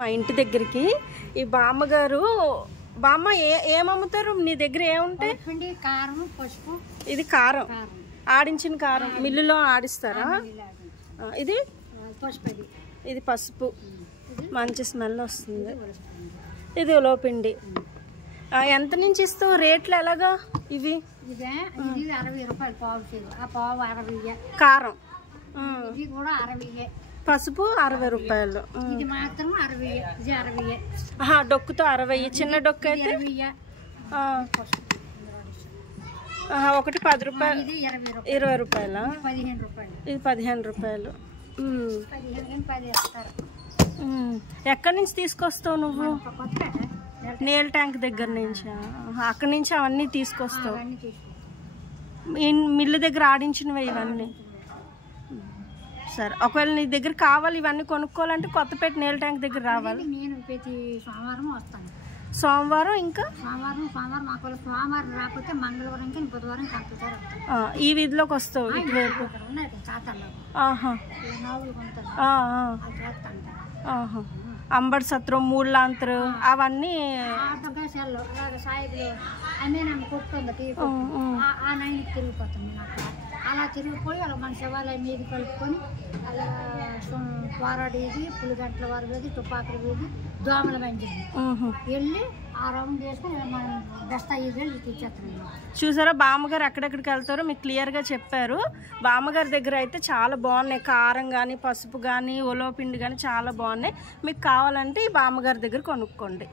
మా ఇంటి దగ్గరికి ఈ బామ్మగారు బామ్మ ఏమమ్ముతారు నీ దగ్గర ఏముంటాయి? కారం, పసుపు. ఇది కారం, ఆడించిన కారం మిల్లులో ఆడిస్తారా? ఇది ఇది పసుపు, మంచి స్మెల్ వస్తుంది. ఇది ఉలవపిండి. ఎంత నుంచి ఇస్తావు? రేట్లు ఎలాగా ఇవి? 60 రూపాయలు పావు కిలో. ఆ పావు 60. కారం ఇది కూడా 60. పసుపు 60 రూపాయలు. ఇది మాత్రం 60. ఇది 60. డొక్కుతో 60. చిన్న డొక్కు అయితే ఒకటి 10 రూపాయలు. 20 రూపాయల. 15 రూపాయలు. ఇది 15 రూపాయలు. 10 ఇస్తారు. ఎక్కడి నుంచి తీసుకొస్తావు నువ్వు? నీళ్ళ ట్యాంక్ దగ్గర నుంచి. అక్కడి నుంచి అవన్నీ తీసుకొస్తావు. మిల్లు దగ్గర ఆడించినవి ఇవన్నీ. సరే, ఒకవేళ నీ దగ్గర కావాలి ఇవన్నీ కొనుక్కోవాలంటే కొత్తపేట నీళ్ళ ట్యాంక్ దగ్గర రావాలి. నేను ప్రతి సోమవారం వస్తాను. సోమవారం ఇంకా సోమవారం రాకపోతే మంగళవారం కానీ బుధవారం కంపల్సరీ. ఈ వీధిలోకి వస్తావు ఇటువైపు? అంబడి సత్రం, మూడులాంతరు అవన్నీ తిరిగిపోతుంది. అలా తిరిగిపోయి అలా మన శివాలయం మీద కలుపుకొని అలా పోరాడేది, పులిగంటల వారు వేది, తుపాకులు వేది, దోమల మంచి వెళ్ళి ఆ రౌండ్ వేసుకొని మనం బస్తా వెళ్ళి తెచ్చేస్తున్నాం. చూసారా బామ్మగారు ఎక్కడెక్కడికి వెళ్తారో మీకు క్లియర్గా చెప్పారు. బామ్మగారి దగ్గర అయితే చాలా బాగున్నాయి. కారం కానీ, పసుపు కానీ, ఉలవపిండి కానీ చాలా బాగున్నాయి. మీకు కావాలంటే ఈ బామ్మగారి దగ్గర కొనుక్కోండి.